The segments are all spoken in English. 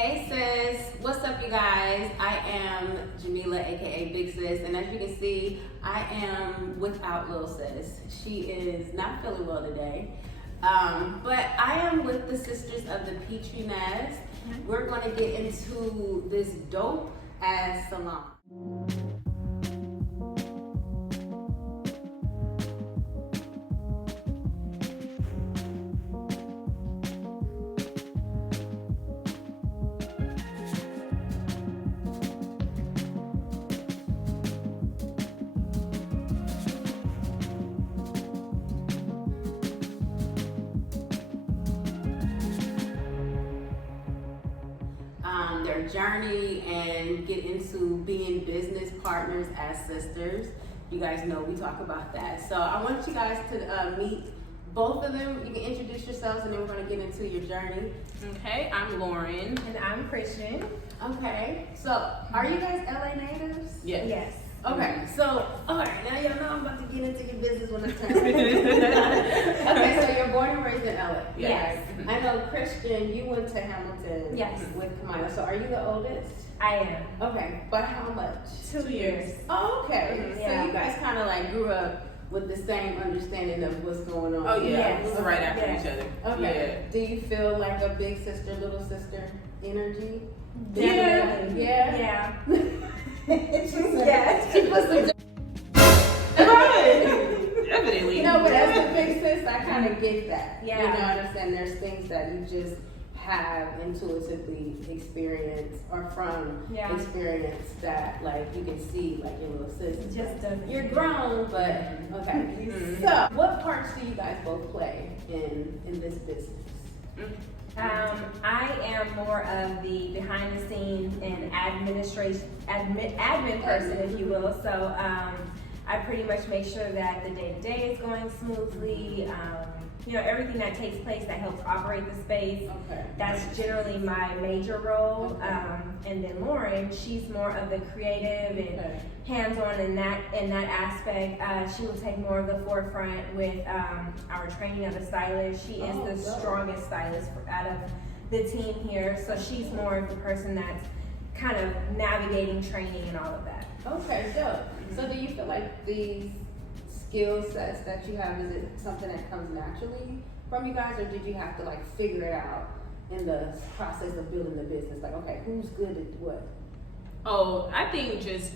Hey sis, what's up you guys? I am Jamila, aka Big Sis, and as you can see, I am without Lil Sis. She is not feeling well today, but I am with the sisters of the Pitre. We're going to get into this dope ass salon. Their journey and get into being business partners as sisters. You guys know we talk about that. So I want you guys to meet both of them. You can introduce yourselves and then we're going to get into your journey. Okay, I'm Lauren. And I'm Christian. Okay, so are you guys LA natives? Yes. Yes. Okay, so alright, now y'all know I'm about to get into your business when I turn. Okay, so you're born and raised in LA. Yes. I know Christian, you went to Hamilton Yes. with Kamila. So are you the oldest? I am. Okay, but how much? 2 years. Oh, okay. Yeah. So you guys kind of like grew up with the same understanding of what's going on. Oh yeah, Yes. it was right after Yes. each other. Okay. Do you feel like a big sister, little sister energy? Definitely. Yeah. Yeah. Yeah. She puts some. Definitely. No, but as a big sis, I kind of get that. Yeah. You know what I'm saying? There's things that you just have intuitively experienced or from Yeah. experience that like you can see like your little sis. It just doesn't. You're grown, but okay. Mhm. So, what parts do you guys both play in this business? I am more of the behind the scenes and admin person, if you will. So I pretty much make sure that the day to day is going smoothly. Everything that takes place that helps operate the space. Okay. That's generally my major role. Okay. And then Lauren, she's more of the creative and Okay. hands-on in that aspect. She will take more of the forefront with our training of a stylist. She is the dope. strongest stylist out of the team here. So she's more of the person that's kind of navigating training and all of that. Okay, dope. So do you feel like these skill sets that you have, is it something that comes naturally from you guys, or did you have to like figure it out in the process of building the business? Like, okay, who's good at what? Oh, I think just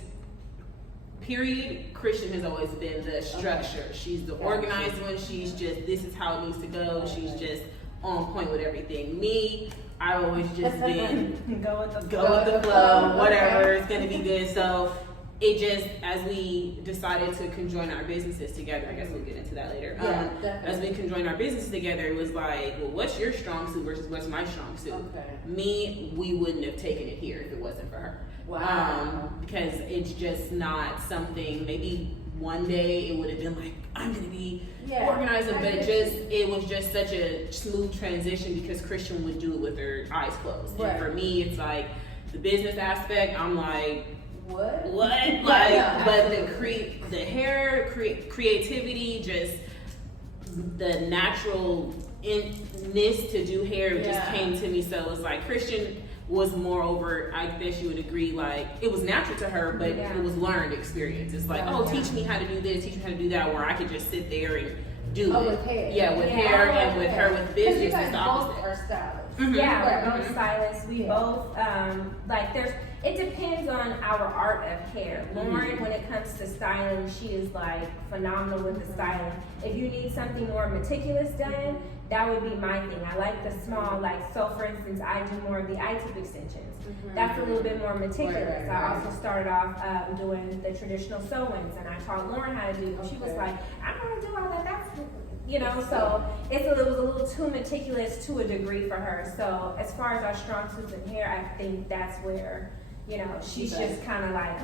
period. Christian has always been the structure. She's the organized one. She's just this is how it needs to go. She's just on point with everything. Me, I always just been Go with the go with the flow. Whatever, it's gonna be good. So it just, as we decided to conjoin our businesses together, I guess we'll get into that later. Yeah, As definitely. we conjoined our businesses together, it was like, well, what's your strong suit versus what's my strong suit? Okay. Me, we wouldn't have taken it here if it wasn't for her. Wow. Because it's just not something, maybe one day it would have been like, I'm gonna be organizing, but it was just such a smooth transition because Christian would do it with her eyes closed. Right. And for me, it's like the business aspect, I'm like, What? like, Yeah, but absolutely. the hair, creativity, just the naturalness to do hair just Yeah. came to me. So it was like Christian was moreover, I guess you would agree, like it was natural to her, but Yeah. it was learned experience. It's like, Yeah. oh, teach me how to do this, teach me how to do that, where I could just sit there and do Oh, it. with hair. Yeah, with Yeah. hair, Oh, and with okay. her with 'Cause business, you it's guys the both opposite. are stylists. Mhm. Yeah, Right. we're both stylists. We Yeah. both it depends on our art of hair. Lauren, when it comes to styling, she is like phenomenal with the styling. If you need something more meticulous done, that would be my thing. I like the small, so for instance, I do more of the eye-tip extensions. That's a little bit more meticulous. Right. I also started off doing the traditional sew-ins, and I taught Lauren how to do them. She was Okay. like, I don't want to do all that. So it was a little too meticulous to a degree for her. So as far as our strong suits in hair, I think that's where, she's Okay. just kind of like,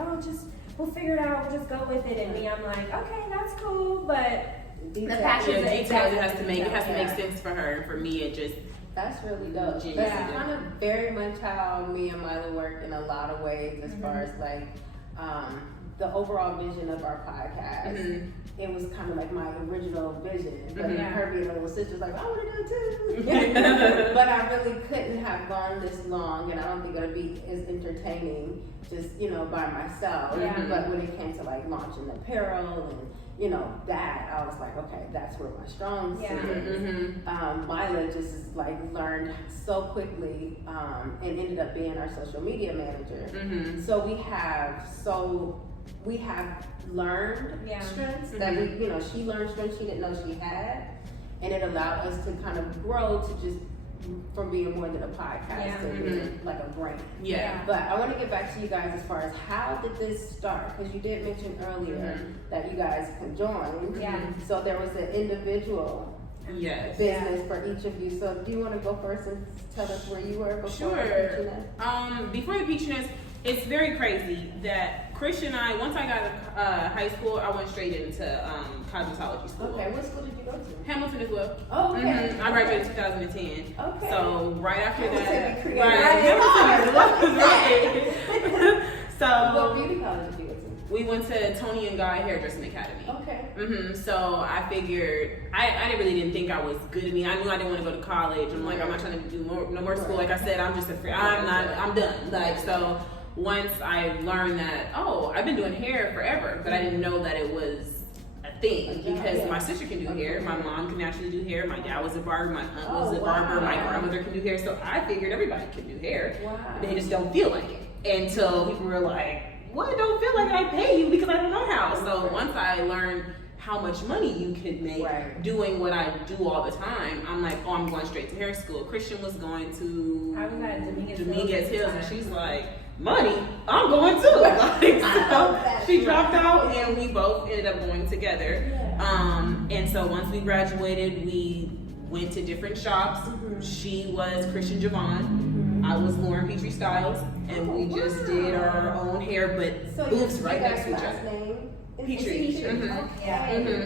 we'll figure it out, we'll just go with it. And me, I'm like, okay, that's cool, but the passion Yeah, is details, it has to make Yeah. sense for her. And for me, it just That's really dope. Yeah. That's kind of very much how me and Mila work in a lot of ways as far as the overall vision of our podcast, it was kind of like my original vision. But her being a little sister was like, I want to do it too. But I really couldn't have gone this long, and I don't think it would be as entertaining just, you know, by myself. But when it came to like launching apparel and, you know, that, I was like, okay, that's where my strong suit is. Mila just is like learned so quickly and ended up being our social media manager. So we have learned strengths that we, you know, she learned strengths she didn't know she had, and it allowed us to kind of grow to just from being more than a podcast to being like a brand. But I want to get back to you guys as far as how did this start, because you did mention earlier that you guys conjoined. So there was an individual business for each of you. So do you want to go first and tell us where you were before the Pitre? Before the Pitre, it's very crazy that Christian and I, once I got to high school, I went straight into cosmetology school. Okay, what school did you go to? Hamilton as well. Oh, okay. I graduated in 2010. Okay. So right after that, Right. So what beauty college did you go to? we went to Tony and Guy Hairdressing Academy. Okay. So I figured I really didn't think I was good. I mean, I knew I didn't want to go to college. I'm like, I'm not trying to do no more school. Like I said, I'm just I'm done. Like, so once I learned that, I've been doing hair forever, but I didn't know that it was a thing, because my sister can do hair, my mom can actually do hair, my dad was a barber, my aunt was a barber, my grandmother can do hair, so I figured everybody can do hair. They just don't feel like it until people were like, what, don't feel like I pay you because I don't know how. So once I learned how much money you could make doing what I do all the time, I'm like, I'm going straight to hair school. Christian was going to Dominguez Hills, and she's like, money, I'm going too. Like, so she dropped out, and we both ended up going together. And so once we graduated, we went to different shops. She was Christian Javon. I was Lauren Pitre Styles, and we just did our own hair, but booths right next to each other. Pitre.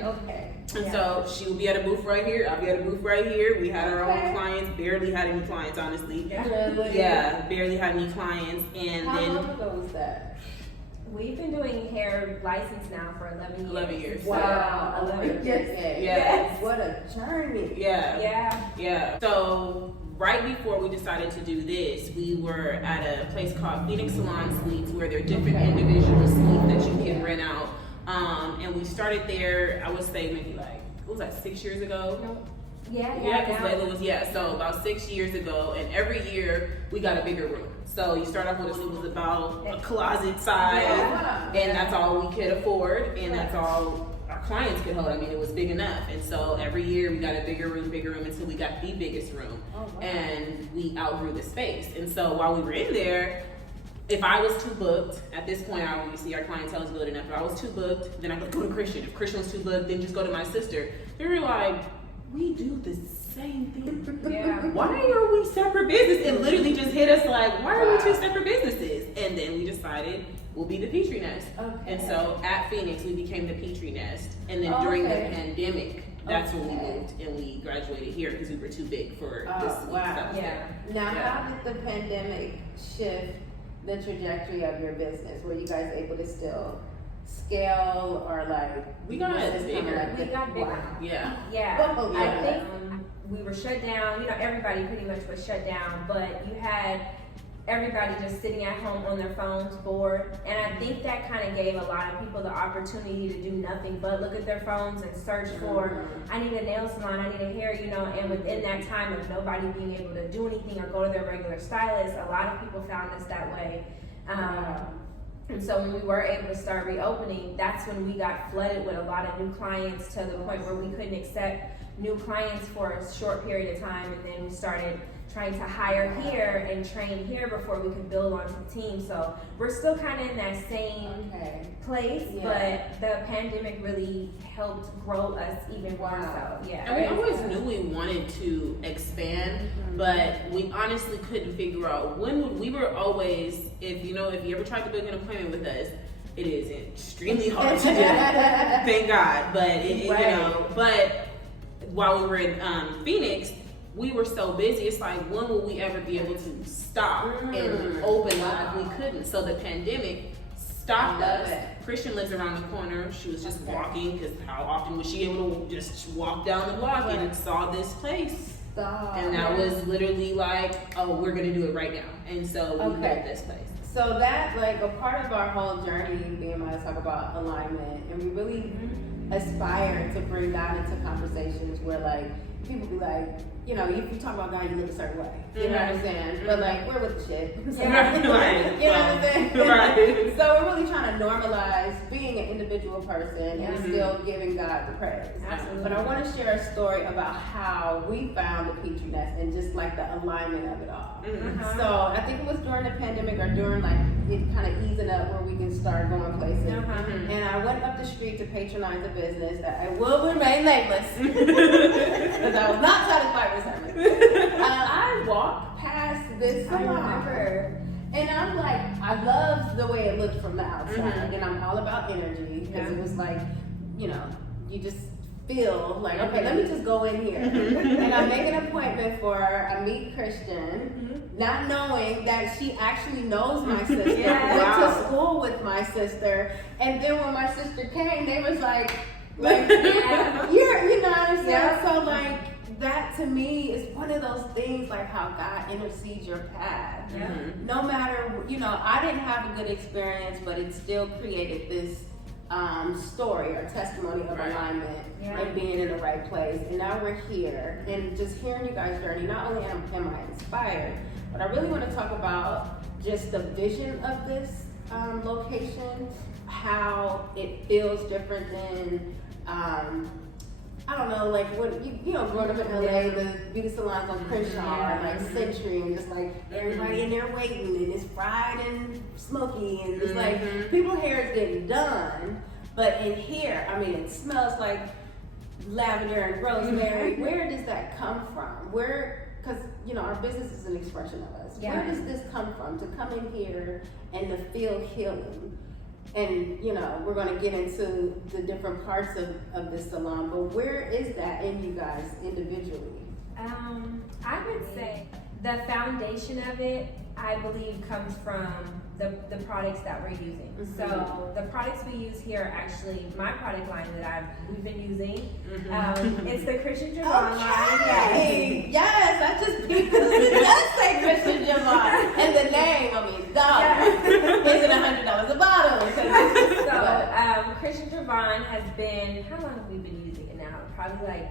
Okay. And so she would be at a booth right here, I'll be at a booth right here. We had our own clients, barely had any clients, honestly. Barely had any clients. And how then long ago was that? We've been doing hair license now for 11 years. 11 years. Wow. 11 years. Yes. What a journey. Yeah. So right before we decided to do this, we were at a place called Phoenix Salon Suites, where there are different individual suites that you can rent out. And we started there, I would say maybe like, what was that, 6 years ago? Because Layla was, so about 6 years ago, and every year we got a bigger room. So you start off with it was about a closet size, and that's all we could afford, and that's all our clients could hold. I mean, it was big enough. And so every year we got a bigger room until we got the biggest room. And we outgrew the space. And so while we were in there, if I was too booked, at this point, obviously our clientele is good enough. If I was too booked, then I could go to Christian. If Christian was too booked, then just go to my sister. They were like, we do the same thing. Why are we separate businesses? It literally just hit us like, why are we two separate businesses? And then we decided we'll be the Pitre Nest. And so at Phoenix, we became the Pitre Nest. And then during the pandemic, that's when we moved and we graduated here because we were too big for this stuff. Now, how did the pandemic shift the trajectory of your business? Were you guys able to still scale, or like we got bigger? We got bigger. I think we were shut down. You know, everybody pretty much was shut down, but you had everybody just sitting at home on their phones, bored. And I think that kind of gave a lot of people the opportunity to do nothing but look at their phones and search for, I need a nail salon, I need a hair, you know, and within that time of nobody being able to do anything or go to their regular stylist, a lot of people found us that way. And so when we were able to start reopening, that's when we got flooded with a lot of new clients, to the point where we couldn't accept new clients for a short period of time. And then we started trying to hire here and train here before we could build onto the team. So we're still kind of in that same place, but the pandemic really helped grow us even more so. And we always knew we wanted to expand, but we honestly couldn't figure out when we were always, if you ever tried to book an appointment with us, it is extremely hard to do. Thank God. But but while we were in Phoenix, we were so busy, it's like, when will we ever be able to stop and open up if we couldn't? So the pandemic stopped I love us. it. Christian lives around the corner. She was just Okay. walking, because how often was she able to just walk down the block and saw this place? Stop. And that was literally like, oh, we're gonna do it right now. And so we Okay. built this place. So that, like, a part of our whole journey, me and Maya talk about alignment, and we really aspire to bring God into conversations where, like, people be like, you know, if you talk about God, you look a certain way. You know what I'm saying? But, like, we're with the shit. So, Right. you know what I'm saying? Right. So we're really trying to normalize being an individual person and still giving God the praise. Absolutely. But I want to share a story about how we found the Pitre nest and just like the alignment of it all. Uh-huh. So I think it was during the pandemic or during like it kind of easing up where we can start going places. Uh-huh. And I went up the street to patronize a business that I will remain nameless because I was not satisfied with something. I walked past this I salon. remember. And I'm like, I loved the way it looked from the outside. And I'm all about energy because it was like, you know, you just feel like, okay, let me just go in here. And I make an appointment for her. I meet Christian, not knowing that she actually knows my sister, went to school with my sister. And then when my sister came, they was like you know what I'm saying? Yeah. So like, that to me is one of those things like how God intercedes your path. No matter, you know, I didn't have a good experience, but it still created this story or testimony of alignment and being in the right place. And now we're here, and just hearing you guys' journey, not only am I inspired, but I really want to talk about just the vision of this location, how it feels different than I don't know, like when you know, growing up in LA, the beauty salons on Crenshaw are like Century, and just like everybody in there waiting, and it's fried and smoky, and it's like people's hair is getting done. But in here, I mean, it smells like lavender and rosemary. Where does that come from? Because you know, our business is an expression of us. Where does this come from? To come in here and to feel healing. And, you know, we're going to get into the different parts of this salon, but where is that in you guys individually? I would say the foundation of it, I believe, comes from the products that we're using. So the products we use here, actually, my product line that we've been using, it's the Christian Javon line. Yes, I just peeped this. It does say Christian Javon, and the name, I mean, dollars. Is it $100 a bottle? So Christian Javon has been, how long have we been using it now? Probably like,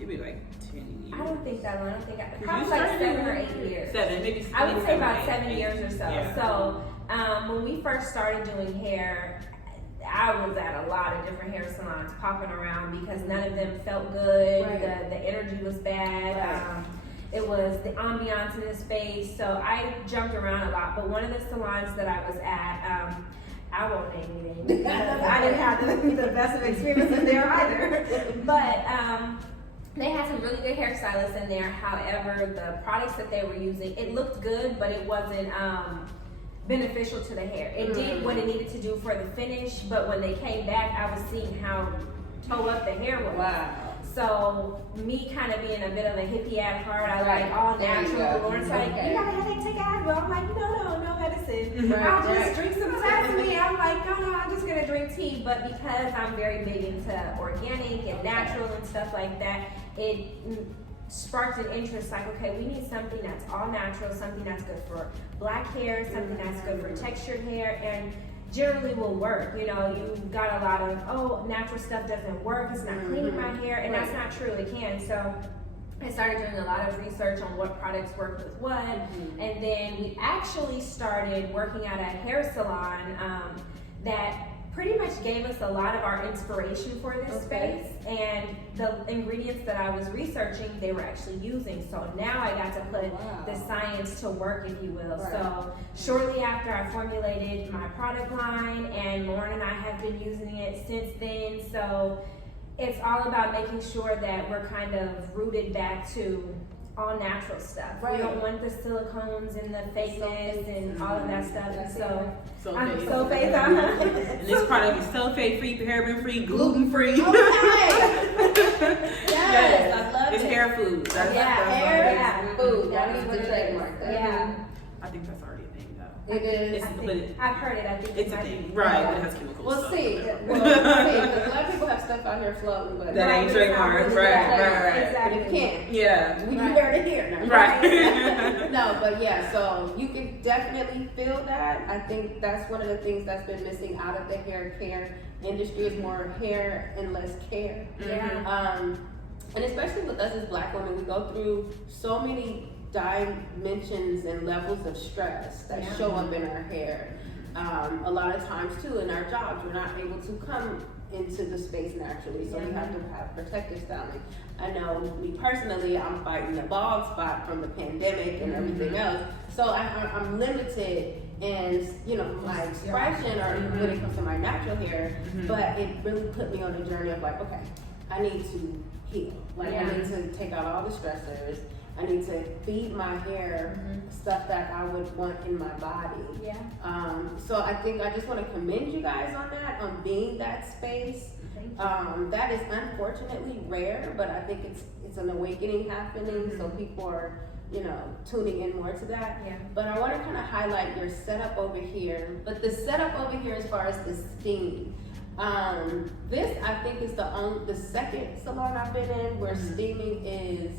It'd be like 10 years. I don't think that long. Probably like 7 or 8 years. 7, maybe. I would say about 8, 7 years or so. Yeah. So when we first started doing hair, I was at a lot of different hair salons popping around because none of them felt good. The energy was bad. It was the ambiance in the space. So I jumped around a lot. But one of the salons that I was at, I won't name any names because I didn't have the best of experiences there either. But they had some really good hairstylists in there. However, the products that they were using, it looked good, but it wasn't beneficial to the hair. It did what it needed to do for the finish, but when they came back, I was seeing how toe up the hair was. Wow. So me kind of being a bit of a hippie at heart, I like all natural. Lauren's like, you got a headache, take Advil. I'm like, no medicine. I'll just drink some Tasmine. I'm like, no, I'm just gonna drink tea. But because I'm very big into organic and natural and stuff like that, it sparked an interest. Like, okay, we need something that's all natural, something that's good for black hair, something that's good for textured hair, and generally will work. You know, you've got a lot of, natural stuff doesn't work, it's not cleaning my hair, and that's not true, it can. So I started doing a lot of research on what products work with what, and then we actually started working at a hair salon that pretty much gave us a lot of our inspiration for this space, and the ingredients that I was researching, they were actually using. So now I got to put the science to work, if you will. So shortly after I formulated my product line, and Lauren and I have been using it since then. So it's all about making sure that we're kind of rooted back to all natural stuff. We don't want the silicones and the fakeness and all of that stuff. And so I'm sulfate. And this product is sulfate-free, paraben-free, gluten-free. Okay. Yes, I love it's it. hair food. Hair food. That is the trademark. Yeah. I think that's already a thing though. It is. I've heard it. I think It's a might thing, be. right? Yeah. But it has chemicals. We'll so see. whatever. Well, because a lot of people have stuff out here floating, but That ain't trademarked, right. Exactly. But it can't. Yeah. We Right. heard it here now. Right. No, but yeah, so you can definitely feel that. I think that's one of the things that's been missing out of the hair care industry is more hair and less care. Yeah. And especially with us as Black women, we go through so many dimensions and levels of stress that Yeah. show up in our hair. A lot of times too, in our jobs, we're not able to come into the space naturally, so we have to have protective styling. I know me personally, I'm fighting a bald spot from the pandemic and everything else, so I'm limited in my expression or when it comes to my natural hair. But it really put me on a journey of like, okay, I need to heal. Like I need to take out all the stressors. I need to feed my hair stuff that I would want in my body. Yeah. So I think I just want to commend you guys on that, on being that space. Thank you. That is unfortunately rare, but I think it's an awakening happening. So people are, tuning in more to that. Yeah. But I want to kind of highlight your setup over here. But the setup over here, as far as the steam, this I think is the second salon I've been in where steaming is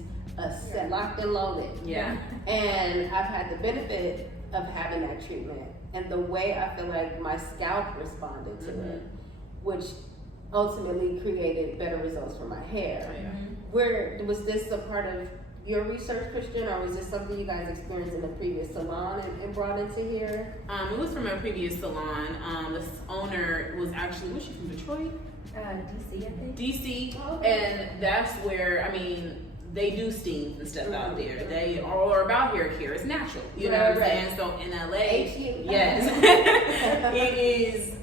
locked and loaded. Yeah. And I've had the benefit of having that treatment and the way I feel like my scalp responded to it, which ultimately created better results for my hair. Where was this a part of your research, Christian, or was this something you guys experienced in a previous salon and brought into here? It was from a previous salon. The owner was actually, was she from Detroit? DC, I think. DC. Oh, okay. And that's where, they do steam and stuff out there. They are about hair care. It's natural. You know what I'm saying? So in LA, yes, it is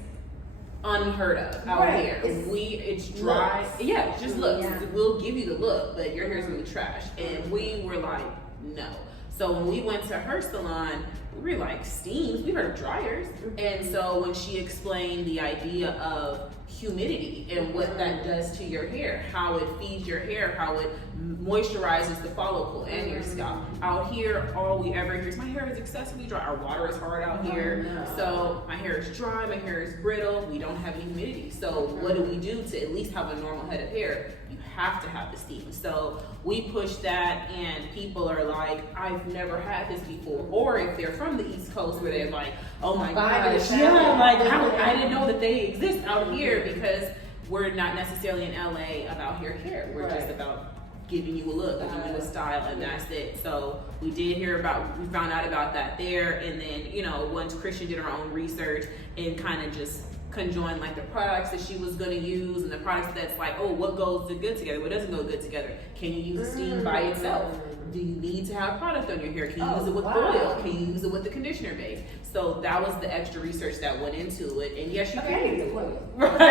unheard of out here. It's dry. Looks. Yeah, it just looks. Yeah. We'll give you the look, but your hair's gonna be trash. And we were like, no. So when we went to her salon, we were like, steams, we heard of dryers. And so when she explained the idea of humidity and what that does to your hair, how it feeds your hair, how it moisturizes the follicle and your scalp. Out here, all we ever hear is my hair is excessively dry. Our water is hard out here. So my hair is dry, my hair is brittle, we don't have any humidity. So what do we do to at least have a normal head of hair? You have to have the steam. So we push that and people are like, I've never had this before. Or if they're from the East Coast where they're like, oh my gosh, I didn't know that they exist out here because we're not necessarily in LA about hair care. We're just about giving you a look, giving you a style, and that's it. So we found out about that there, and then, once Christian did her own research and kind of just conjoined like the products that she was going to use and the products that's like, oh, what goes good together, what doesn't go good together? Can you use steam by itself? Do you need to have product on your hair? Can you use it with oil? Can you use it with the conditioner base? So that was the extra research that went into it. And yes, you can use it. Right.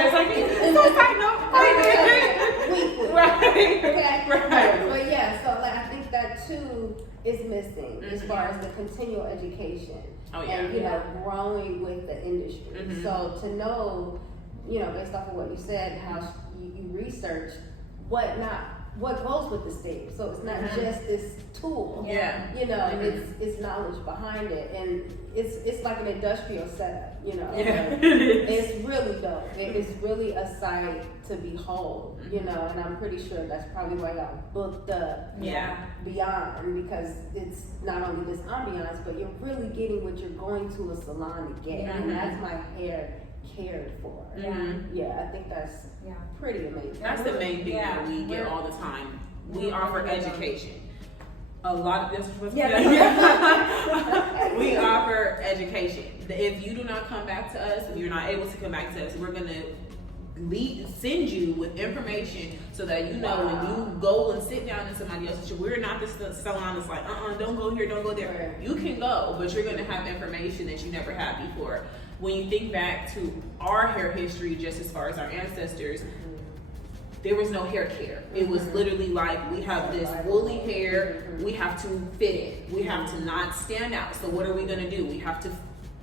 It's like, it's so side note. Right. Okay. Right. But yeah, so I think that too is missing as far as the continual education. Oh, yeah. And growing with the industry. So to know, based off of what you said, how you research what goes with the steam. So it's not just this tool. Yeah. It's knowledge behind it, and it's like an industrial setup. Yeah. It's really dope. It's really a sight to behold. And I'm pretty sure that's probably why y'all booked up. Beyond, because it's not only this ambiance, but you're really getting what you're going to a salon to get, and that's my hair cared for. I think that's pretty amazing. That's the main thing that we get all the time. We offer education. A lot of this was we offer education. If you do not come back to us, if you're not able to come back to us, we're gonna send you with information so that when you go and sit down in somebody else's chair, we're not this salon that's like, don't go here, don't go there. You can go, but you're gonna have information that you never had before. When you think back to our hair history, just as far as our ancestors, there was no hair care. It was literally like, we have this woolly hair, we have to fit it, we have to not stand out. So what are we gonna do? We have to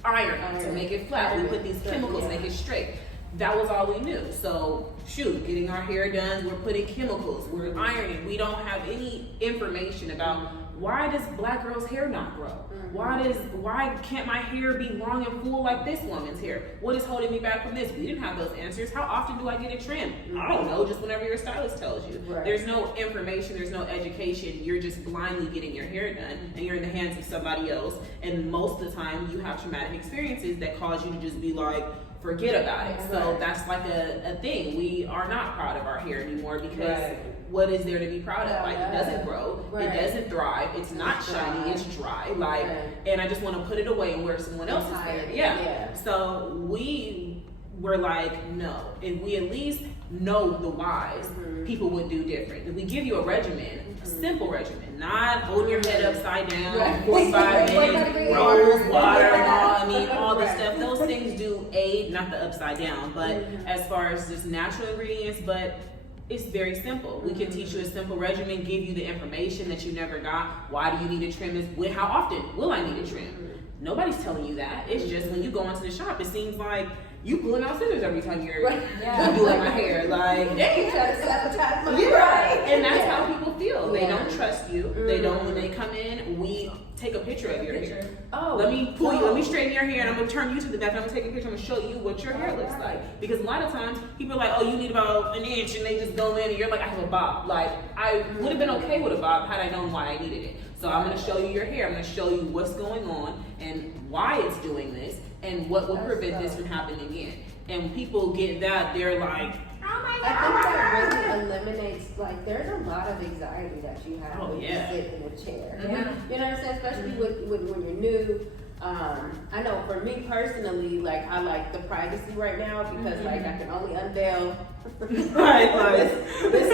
iron it to make it flat. We put these chemicals, make it straight. That was all we knew. So getting our hair done, we're putting chemicals, we're ironing. We don't have any information about why does black girls' hair not grow? Why can't my hair be long and full like this woman's hair? What is holding me back from this? We didn't have those answers. How often do I get a trim? I don't know, just whenever your stylist tells you. Right. There's no information, there's no education. You're just blindly getting your hair done, and you're in the hands of somebody else. And most of the time, you have traumatic experiences that cause you to just be like, forget about it. So that's like a thing. We are not proud of our hair anymore because what is there to be proud of? Like, it doesn't grow, it doesn't thrive, it's not shiny, it's dry. Like, and I just want to put it away and wear someone else's hair. Yeah. So we were like, no. If we at least know the whys, people would do different. If we give you a regimen, a simple regimen, not holding your head upside down, 45 minutes, rose water, and all the stuff. Those things do aid, not the upside down, but as far as just natural ingredients, but it's very simple. We can teach you a simple regimen, give you the information that you never got. Why do you need a trim? How often will I need a trim? Nobody's telling you that. It's just when you go into the shop, it seems like you pulling out scissors every time you're doing my hair. Like, dang. And that's how people feel. They don't trust you. They don't. When they come in, we take a picture of your hair. Let me pull you. Let me straighten your hair, and I'm gonna turn you to the back. And I'm gonna take a picture. I'm gonna show you what your hair looks like. Because a lot of times people are like, oh, you need about an inch, and they just go in, and you're like, I have a bob. Like, I would have been okay with a bob had I known why I needed it. So I'm gonna show you your hair. I'm gonna show you what's going on and why it's doing this, and what will prevent this from happening again. And when people get that, they're like, oh my God. I think that really eliminates, like, there's a lot of anxiety that you have when you sit in a chair. You know what I'm saying? Especially when you're new. I know for me personally, like, I like the privacy right now because like I can only unveil this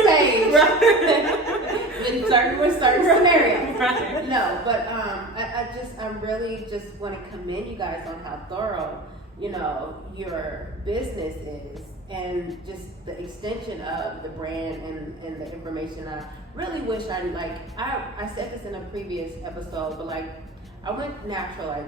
stage in certain scenarios. No, but I really just want to commend you guys on how thorough, you know, your business is, and just the extension of the brand and the information. I really wish I said this in a previous episode, but like I went natural like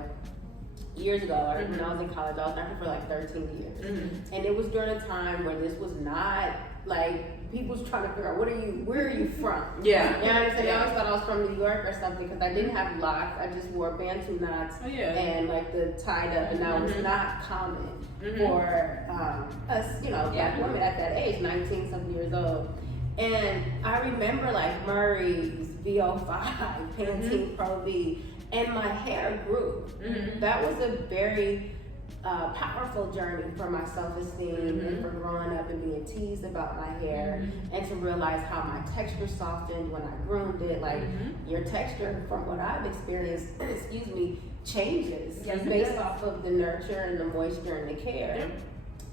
years ago, when I was in college. I was natural for like 13 years. And it was during a time where this was not like, people was trying to figure out where are you from? Yeah. You know what I'm saying? I always thought I was from New York or something because I didn't have locks. I just wore Bantu knots and like the tied up, and that was not common for us, you know, black women at that age, 19 something years old. And I remember like Murray's VO5, Pantene Pro V, and my hair grew. That was a very powerful journey for my self-esteem and for growing up and being teased about my hair, and to realize how my texture softened when I groomed it. Like your texture, from what I've experienced, changes based off of the nurture and the moisture and the care.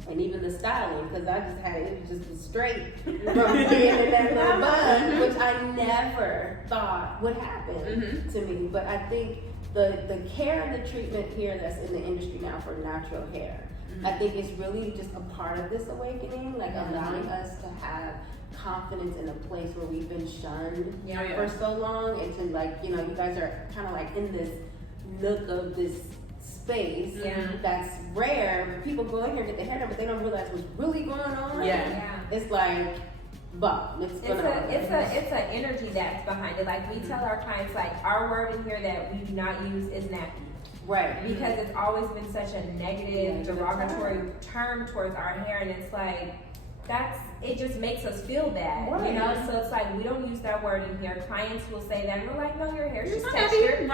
And even the styling, because I just had it just was straight from being in that little bun, which I never thought would happen to me. But I think the care and the treatment here that's in the industry now for natural hair, I think it's really just a part of this awakening, like allowing us to have confidence in a place where we've been shunned for so long, and to, like, you know, you guys are kind of like in this nook of this space that's rare. People go in here and get their hair done, but they don't realize what's really going on. It's like, it's an energy that's behind it. Like, we tell our clients, like, our word in here that we do not use is nappy. Right. Because it's always been such a negative, derogatory term towards our hair, and it's like, it just makes us feel bad, you know? So it's like, we don't use that word in here. Clients will say that, and we're like, no, your hair's just textured.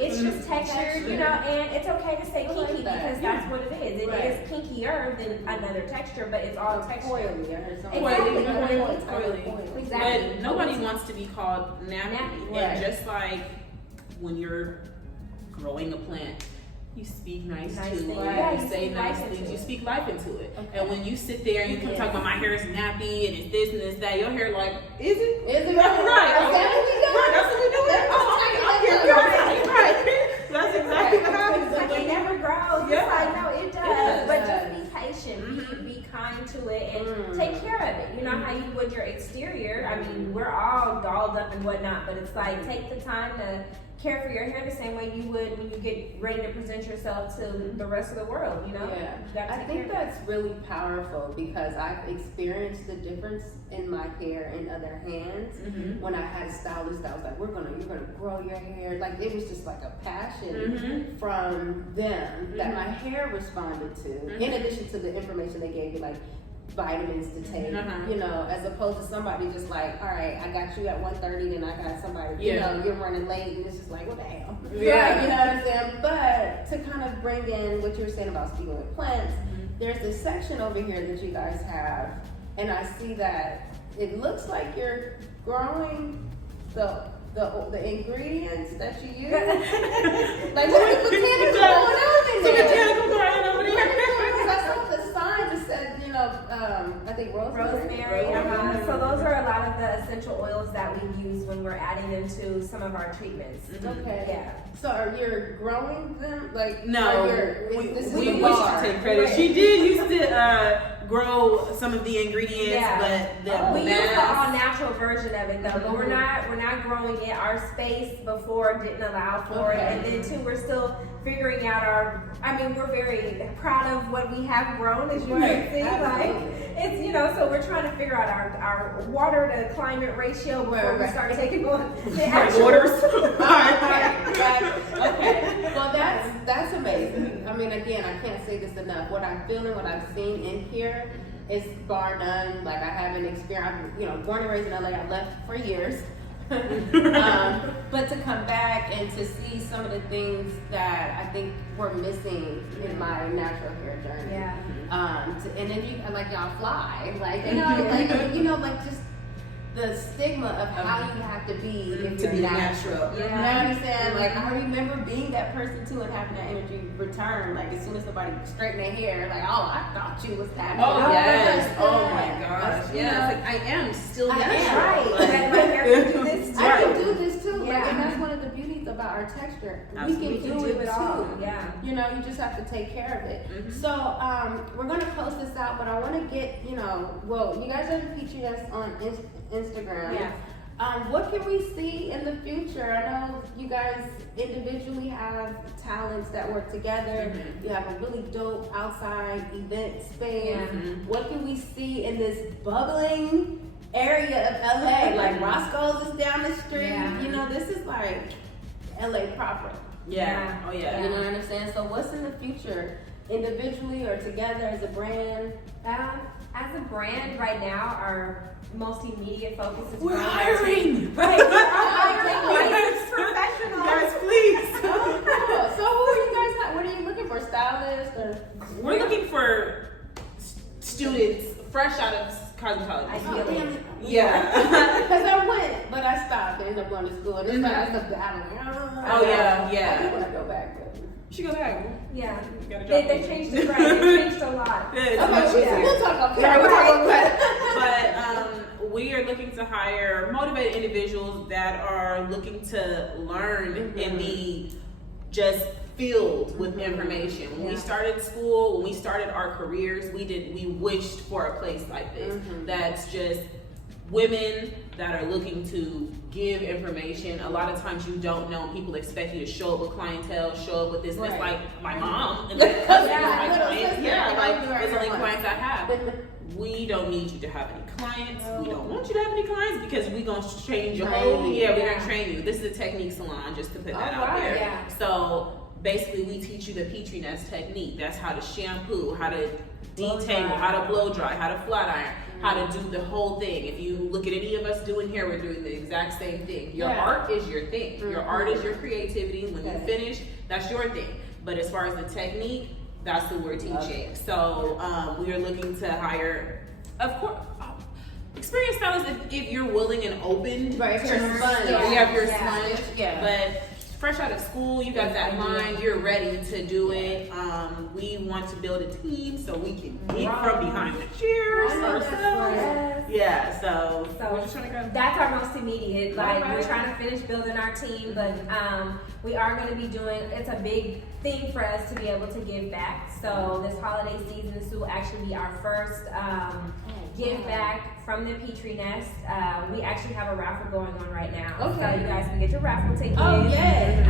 It's just textured, you know, and it's okay to say kinky because that's what it is. It is kinkier than another texture, but it's all texture. Coily. I heard something. Coily. Exactly. But nobody wants to be called nappy. And just like when you're growing a plant, you speak nice to it. You say nice things. You speak life into it. And when you sit there and you can talk about my hair is nappy and it's this and it's that, your hair like, is it? Is it right? That's what we do. That's exactly what happens. Like, it never grows. It's like, no, it does. But just be patient. Be kind to it and take care of it. You know how you would your exterior. I mean, we're all dolled up and whatnot, but it's like, take the time to care for your hair the same way you would when you get ready to present yourself to the rest of the world, you know? Yeah, I think that's really powerful because I've experienced the difference in my hair in other hands. When I had a stylist that was like, you're gonna grow your hair. Like, it was just like a passion from them that my hair responded to, in addition to the information they gave you, like vitamins to take, you know, as opposed to somebody just like, all right, I got you at 1:30, and I got somebody, you know, you're running late, and it's just like, what the hell? Yeah. You know what I'm saying? But to kind of bring in what you were saying about speaking with plants, there's this section over here that you guys have, and I see that it looks like you're growing the ingredients that you use. Like, what's the botanical going on in there? Botanical garden over there. I saw the sign that said, you know, I think rosemary. So those are a lot of the essential oils that we use when we're adding them to some of our treatments. Okay. Yeah. So are you growing them? Like, No, we wish to take credit. Right. She did used to grow some of the ingredients, but the we use the mass. all natural version of it though. But we're not growing it. Our space before didn't allow for it, and then too, we're still figuring out we're very proud of what we have grown, as you can see. Like, it's, you know, so we're trying to figure out our water to climate ratio before we start taking on the actual orders. Okay. Well, that's amazing. I mean, again, I can't say this enough. What I'm feeling, what I've seen in here is bar none. Like, I haven't experienced, you know, born and raised in LA. I left for years. But to come back and to see some of the things that I think were missing in my natural hair journey. And then you, like, y'all fly, like, you know, like just the stigma of how you have to be if you're natural. You know what I'm saying? Like, I remember being that person too and having that energy return. Like, as soon as somebody straightened their hair, like, oh, I thought you was that. Oh yes. Oh my gosh. Yes. Like, I am still natural. Right. Like, My hair can do this too. I can do this too. Yeah. Like, and that's one of the beauties about our texture. Absolutely. We can do it all. too. Yeah. You know, you just have to take care of it. So, we're gonna close this out, but I want to get, you know, well, you guys are featured us on Instagram. Yeah. What can we see in the future? I know you guys individually have talents that work together. You have a really dope outside event space. What can we see in this bubbling area of LA? Like, Roscoe's is down the street. You know, this is like LA proper. yeah. Oh yeah. You know what I'm saying? So what's in the future, individually or together as a brand? As a brand right now, our most immediate focus is We're growing our hiring. team. Right, we're hiring licensed professionals. Guys, please. Oh, cool. So who are you guys? What are you looking for? Stylists or? We're looking for students fresh out of cosmetology. Ideally. Yeah. Because I went, but I stopped and ended up going to school. And it's like it's a battle. Oh yeah, yeah. I do want to go back. But... She go back. Yeah. Got a job. They changed the brand. They changed a lot. We'll talk about Yeah, that. we'll talk about that. But we are looking to hire motivated individuals that are looking to learn and be just filled with information. When we started school, when we started our careers, we wished for a place like this. That's just women that are looking to give information. A lot of times you don't know, people expect you to show up with clientele, show up with this, and it's like my mom and my cousin is my clients. Yeah, like those are the only clients I have. We don't need you to have any clients. We don't want you to have any clients because we're gonna change your whole. We're gonna train you. This is a technique salon, just to put that out there. Yeah. So basically, we teach you the Pitre technique. That's how to shampoo, how to detangle, how to blow dry, how to flat iron, how to do the whole thing. If you look at any of us doing hair, we're doing the exact same thing. Your art is your thing. Your art is your creativity. When you finish, that's your thing. But as far as the technique, that's what we're teaching. So we are looking to hire, of course, experienced stylists if you're willing and open. Right, if you're to sponge. you have your Yeah. sponge. Yeah. But fresh out of school, you got that mind, you're ready to do it. We want to build a team so we can eat from behind the chairs ourselves. Yeah, so we're just trying to go. That's our most immediate. Like we're trying to finish building our team, but we are going to be doing. It's a big thing for us to be able to give back. So this holiday season, this will actually be our first give back from the Pitre Nest. We actually have a raffle going on right now. Okay. So you guys can get your raffle tickets. Oh, yes.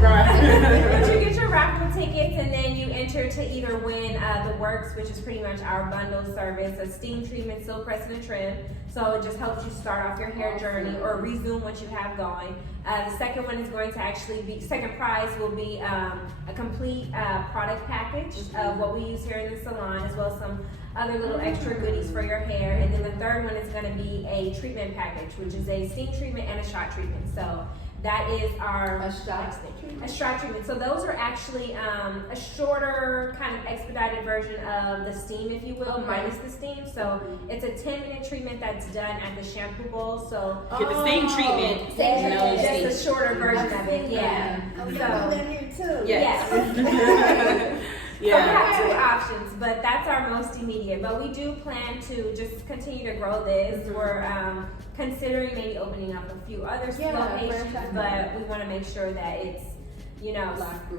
But you get your raffle tickets and then you enter to either win the Works, which is pretty much our bundle service, a steam treatment, silk press, and a trim. So it just helps you start off your hair journey or resume what you have going. The second one is going to actually be, second prize will be a complete product package of what we use here in the salon, as well as some other little extra goodies for your hair. And then the third one is going to be a treatment package, which is a steam treatment and a shot treatment. So that is our shot treatment. So those are actually a shorter, kind of expedited version of the steam, if you will, minus the steam. So it's a 10-minute treatment that's done at the shampoo bowl. So get the steam treatment. Just a shorter version of it. Yeah. Oh, yeah, so, here too. Yes. Yeah. So we have two options, but that's our most immediate. But we do plan to just continue to grow this. We're considering maybe opening up a few other locations, but we want to make sure that it's, you know,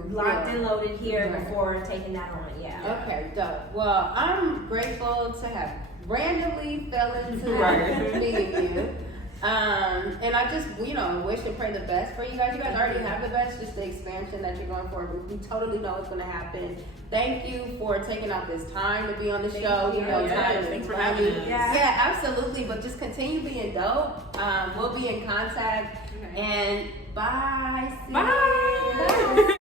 locked and loaded here before taking that on. Yeah. Okay, dope. Well, I'm grateful to have randomly fell into meeting you. And I just, you know, wish and pray the best for you guys. You guys already have the best, just the expansion that you're going for. We totally know it's going to happen. Thank you for taking out this time to be on the show. You know, thanks for having us. Yeah, absolutely. But just continue being dope. We'll be in contact. And bye. Bye.